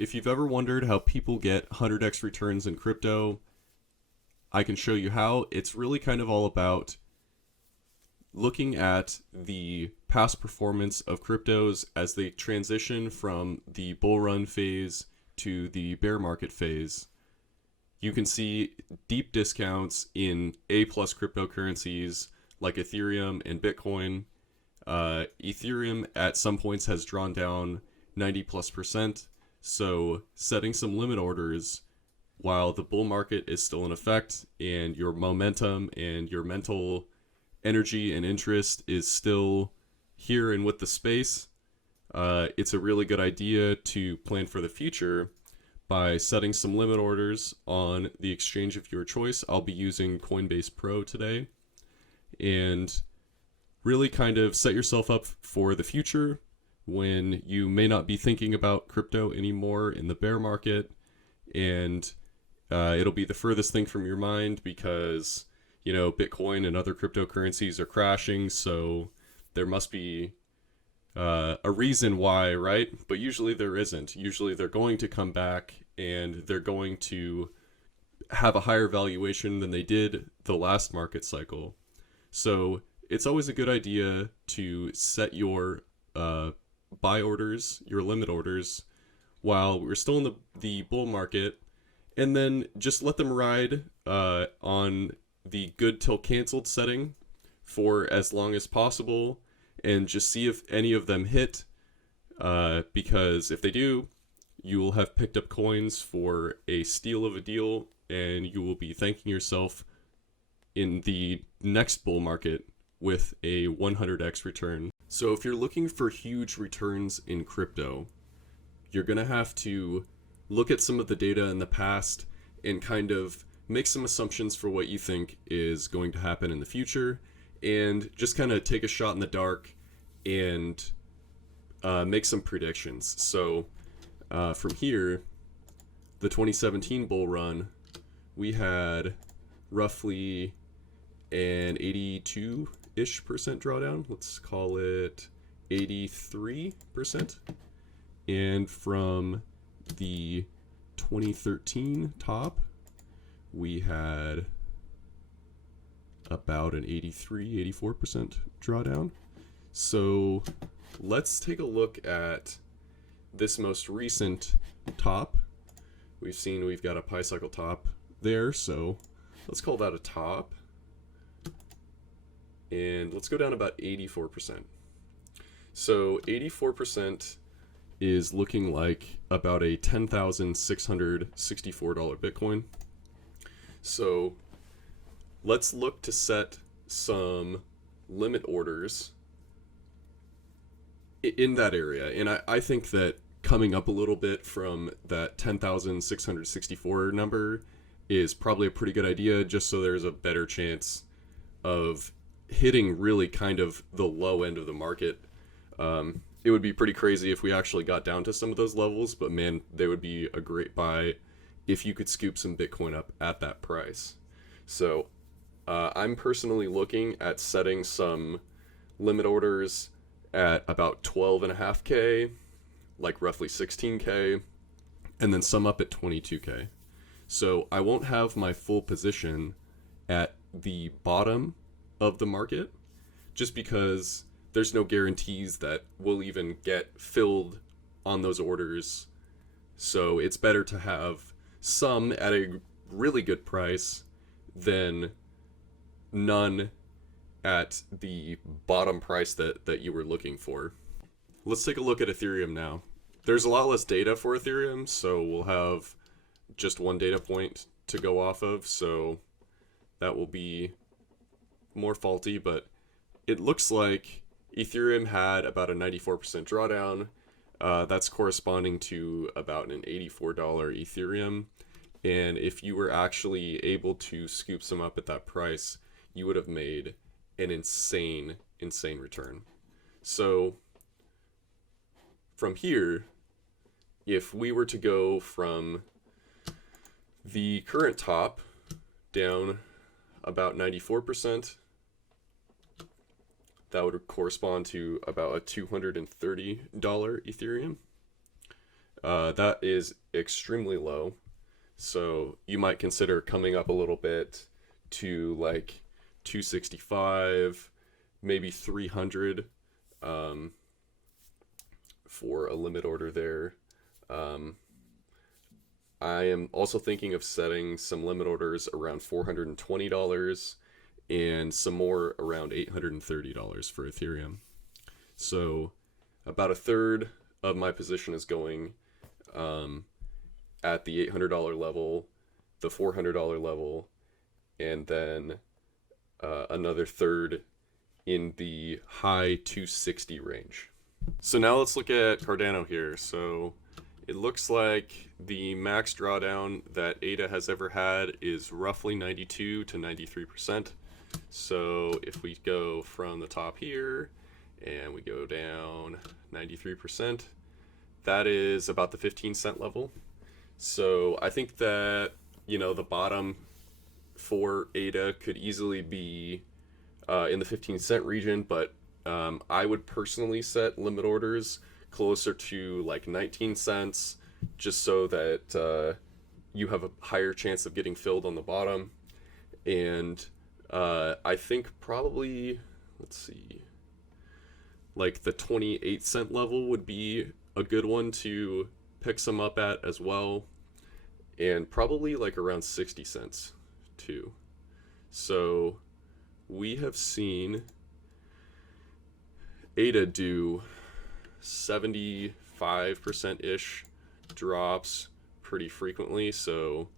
if you've ever wondered how people get 100x returns in crypto, I can show you how. It's really kind of all about looking at the past performance of cryptos as they transition from the bull run phase to the bear market phase. You can see deep discounts in A-plus cryptocurrencies like Ethereum and Bitcoin. Ethereum at some points has drawn down 90+%, so setting some limit orders while the bull market is still in effect and your momentum and your mental energy and interest is still here and with the space, it's a really good idea to plan for the future by setting some limit orders on the exchange of your choice. I'll be using Coinbase Pro today, and really kind of set yourself up for the future when you may not be thinking about crypto anymore in the bear market, and it'll be the furthest thing from your mind because, you know, Bitcoin and other cryptocurrencies are crashing, so there must be a reason why, right? But usually there isn't. Usually they're going to come back and they're going to have a higher valuation than they did the last market cycle. So it's always a good idea to set your buy orders, your limit orders, while we're still in the bull market, and then just let them ride on the good till canceled setting for as long as possible, and just see if any of them hit, because if they do, you will have picked up coins for a steal of a deal, and you will be thanking yourself in the next bull market with a 100x return. So if you're looking for huge returns in crypto, you're going to have to look at some of the data in the past and kind of make some assumptions for what you think is going to happen in the future, and just kind of take a shot in the dark and make some predictions. So from here, the 2017 bull run, we had roughly an 82-ish% drawdown. Let's call it 83%. And from the 2013 top, we had about an 84% drawdown. So let's take a look at this most recent top. We've got a pi cycle top there, so let's call that a top. And let's go down about 84%. So 84% is looking like about a $10,664 Bitcoin. So let's look to set some limit orders in that area. And I think that coming up a little bit from that 10,664 number is probably a pretty good idea, just so there's a better chance of hitting really kind of the low end of the market. It would be pretty crazy if we actually got down to some of those levels, but man, they would be a great buy if you could scoop some Bitcoin up at that price. So I'm personally looking at setting some limit orders at about 12.5K, like roughly 16K, and then some up at 22K. So I won't have my full position at the bottom of the market, just because there's no guarantees that we'll even get filled on those orders. So it's better to have some at a really good price than none at the bottom price that you were looking for. Let's take a look at Ethereum now. There's a lot less data for Ethereum, so we'll have just one data point to go off of, so that will be more faulty, but it looks like Ethereum had about a 94% drawdown. That's corresponding to about an $84 Ethereum. And if you were actually able to scoop some up at that price, you would have made an insane return. So from here, if we were to go from the current top down about 94%, that would correspond to about a $230 Ethereum. That is extremely low. So you might consider coming up a little bit to like 265, maybe 300 um, for a limit order there. Um, I am also thinking of setting some limit orders around $420 and some more around $830 for Ethereum. So about a third of my position is going um, at the $800 level, the $400 level, and then another third in the high 260 range. So now let's look at Cardano here. So it looks like the max drawdown that ADA has ever had is roughly 92 to 93%. So if we go from the top here and we go down 93%, that is about the 15-cent level. So I think that, the bottom for ADA could easily be in the 15-cent region, but I would personally set limit orders closer to like 19 cents just so that you have a higher chance of getting filled on the bottom. And I think probably, let's see, like the 28-cent level would be a good one to pick some up at as well. And probably like around 60 cents too. So we have seen ADA do 75%-ish drops pretty frequently. So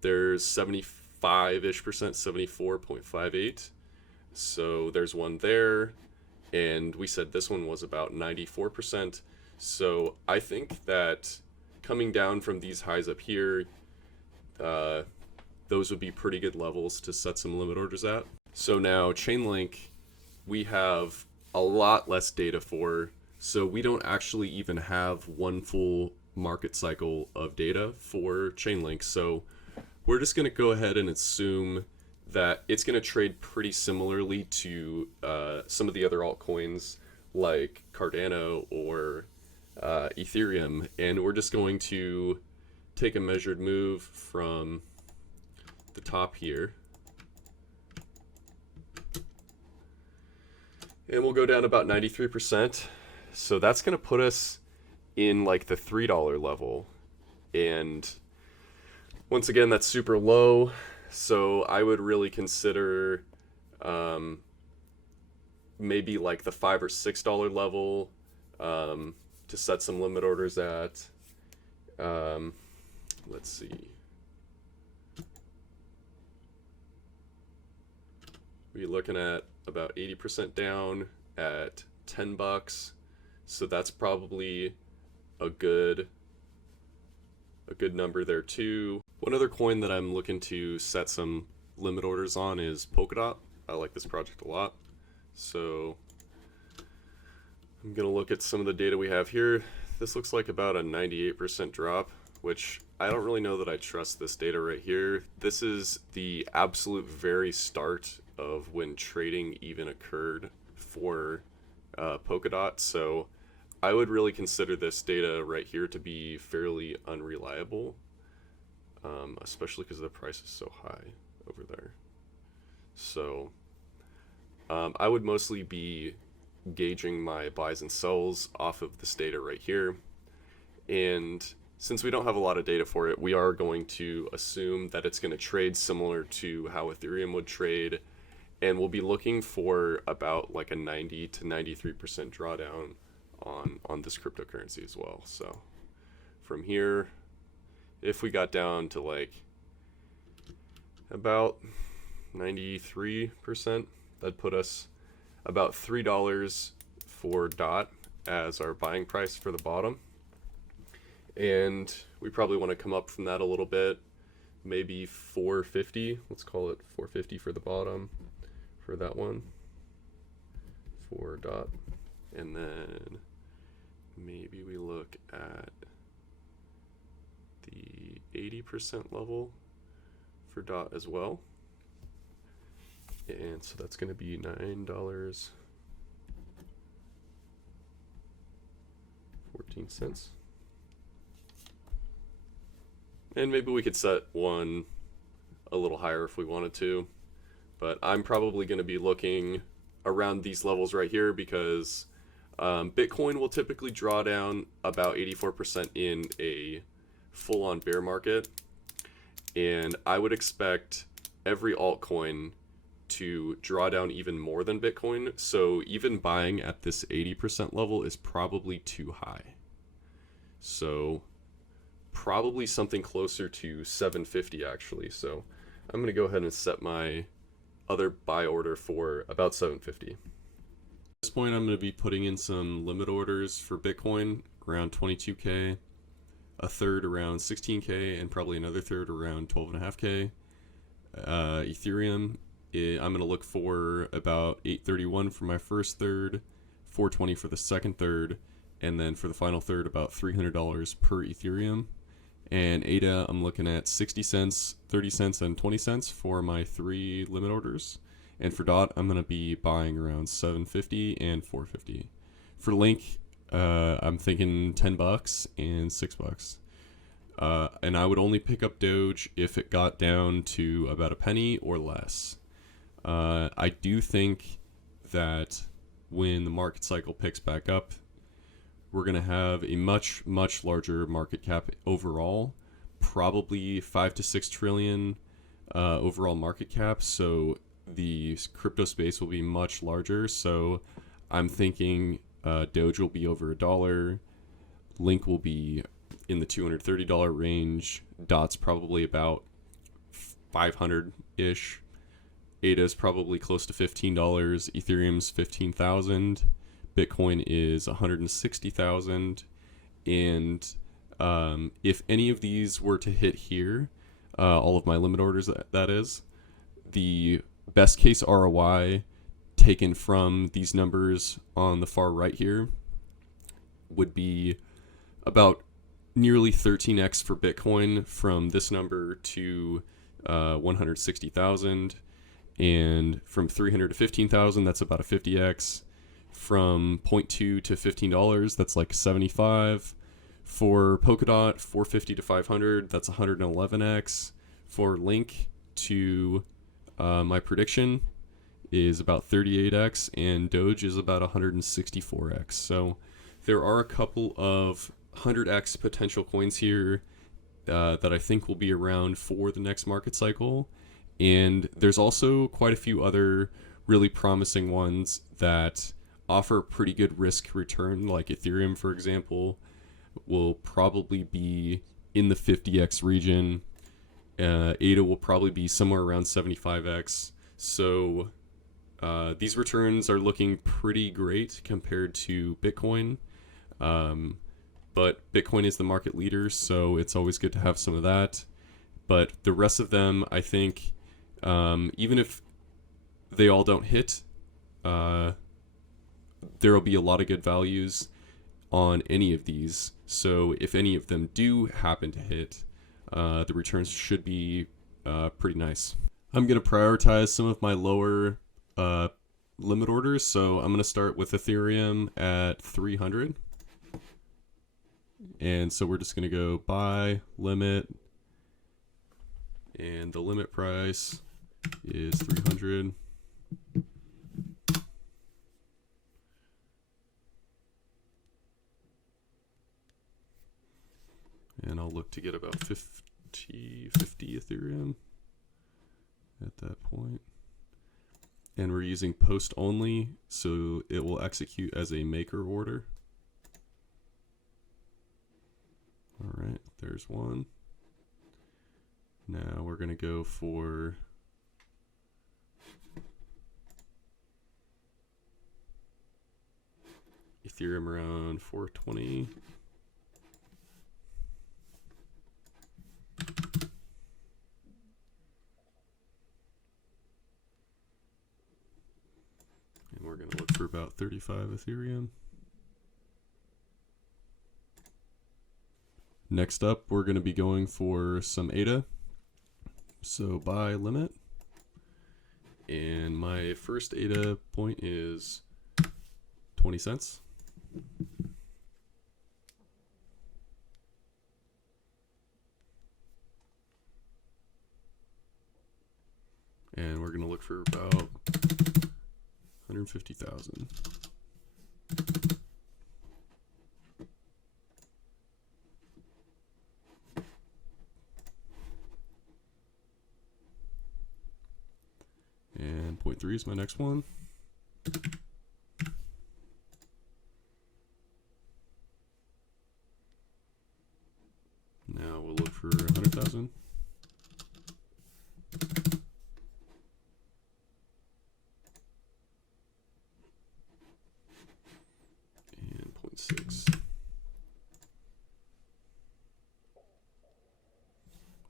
there's 75-ish percent, 74.58. So there's one there. And we said this one was about 94%. So I think that coming down from these highs up here, those would be pretty good levels to set some limit orders at. So now Chainlink, we have a lot less data for, so we don't actually even have one full market cycle of data for Chainlink. So we're just going to go ahead and assume that it's going to trade pretty similarly to some of the other altcoins like Cardano or Ethereum, and we're just going to take a measured move from the top here, and we'll go down about 93%. So that's going to put us in like the $3 level, and once again that's super low. So I would really consider maybe like the $5 or $6 level to set some limit orders at. Let's see. We're looking at about 80% down at $10. So that's probably a good number there too. One other coin that I'm looking to set some limit orders on is Polkadot. I like this project a lot. So I'm going to look at some of the data we have here. This looks like about a 98% drop, which I don't really know that I trust this data right here. This is the absolute very start of when trading even occurred for Polkadot. So I would really consider this data right here to be fairly unreliable, especially because the price is so high over there. So I would mostly be gauging my buys and sells off of this data right here. And since we don't have a lot of data for it, we are going to assume that it's going to trade similar to how Ethereum would trade. And we'll be looking for about like a 90 to 93% drawdown on this cryptocurrency as well. So from here, if we got down to like about 93%, that'd put us about $3 for DOT as our buying price for the bottom. And we probably want to come up from that a little bit, maybe 450. Let's call it 450 for the bottom for that one, for DOT. And then maybe we look at the 80% level for DOT as well. And so that's going to be $9.14. And maybe we could set one a little higher if we wanted to. But I'm probably going to be looking around these levels right here because Bitcoin will typically draw down about 84% in a full-on bear market. And I would expect every altcoin to draw down even more than Bitcoin. So even buying at this 80% level is probably too high. So probably something closer to 750 actually. So I'm going to go ahead and set my other buy order for about 750. At this point, I'm going to be putting in some limit orders for Bitcoin around 22K, a third around 16K, and probably another third around 12.5K. Ethereum, I'm going to look for about 831 for my first third, 420 for the second third, and then for the final third, about $300 per Ethereum. And ADA, I'm looking at 60 cents, 30 cents, and 20 cents for my 3 limit orders. And for DOT, I'm going to be buying around 750 and 450. For Link, I'm thinking $10 and $6. And I would only pick up Doge if it got down to about a penny or less. I do think that when the market cycle picks back up, we're going to have a much, much larger market cap overall, probably 5 to 6 trillion overall market cap. So the crypto space will be much larger. So I'm thinking Doge will be over $1. Link will be in the $230 range. DOT's probably about 500-ish. ADA's probably close to $15. Ethereum's 15,000. Bitcoin is 160,000, and if any of these were to hit here, all of my limit orders, that is, the best case ROI taken from these numbers on the far right here would be about nearly 13x for Bitcoin from this number to 160,000, and from 300 to 15,000, that's about a 50x. From 0.2 to $15, that's like 75. For Polkadot, 450 to 500, that's 111x. For Link to my prediction is about 38x, and Doge is about 164x. So there are a couple of 100x potential coins here that I think will be around for the next market cycle. And there's also quite a few other really promising ones that offer pretty good risk return, like Ethereum, for example, will probably be in the 50x region. ADA will probably be somewhere around 75x. So these returns are looking pretty great compared to Bitcoin. But Bitcoin is the market leader, so it's always good to have some of that. But the rest of them, I think, even if they all don't hit, there will be a lot of good values on any of these. So if any of them do happen to hit, the returns should be pretty nice. I'm going to prioritize some of my lower limit orders. So I'm going to start with Ethereum at 300. And so we're just going to go buy, limit, and the limit price is 300. And I'll look to get about 50 Ethereum at that point. And we're using post only, so it will execute as a maker order. All right, there's one. Now we're going to go for Ethereum around 420. And we're going to look for about 35 Ethereum. Next up, we're going to be going for some ADA. So buy limit. And my first ADA point is 20 cents. And we're going to look for about 150,000. And 0.3 is my next one. Now we'll look for 100,000. And 0.6.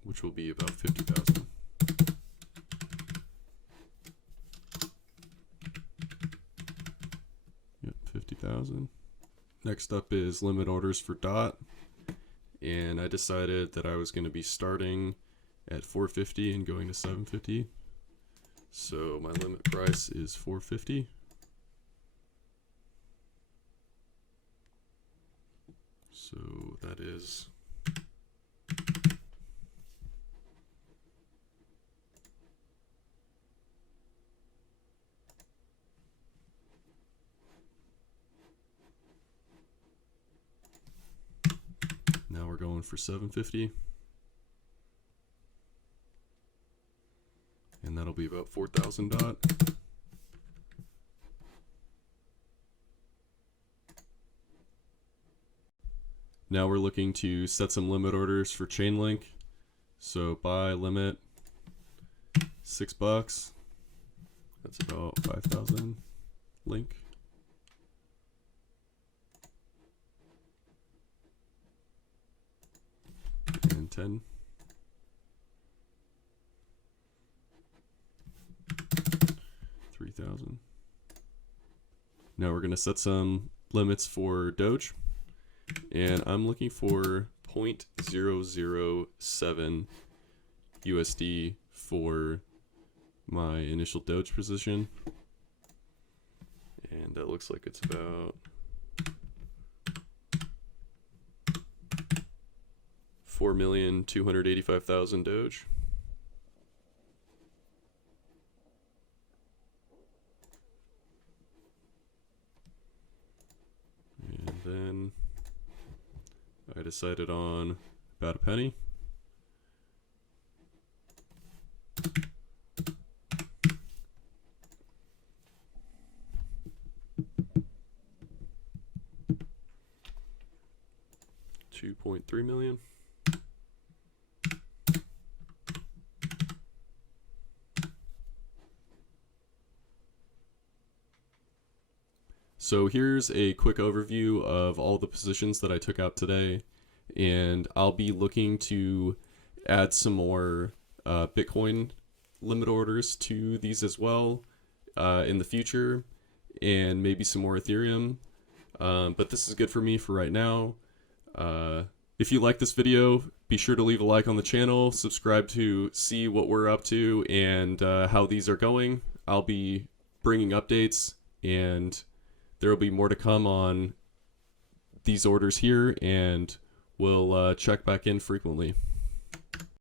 Which will be about 50,000. Yep, 50,000. Next up is limit orders for DOT. And I decided that I was going to be starting at 450 and going to 750. So my limit price is 450. So that is now we're going for 750. And that'll be about 4,000 DOT. Now we're looking to set some limit orders for Chainlink. So buy limit $6. That's about 5,000 link. And 10. 3,000. Now we're going to set some limits for Doge. And I'm looking for 0.007 USD for my initial Doge position. And that looks like it's about 4,285,000 Doge. And then I decided on about a penny. $2.3 million. So here's a quick overview of all the positions that I took out today, and I'll be looking to add some more Bitcoin limit orders to these as well in the future, and maybe some more Ethereum, but this is good for me for right now. If you like this video, be sure to leave a like on the channel, subscribe to see what we're up to and how these are going. I'll be bringing updates, and there will be more to come on these orders here, and we'll check back in frequently.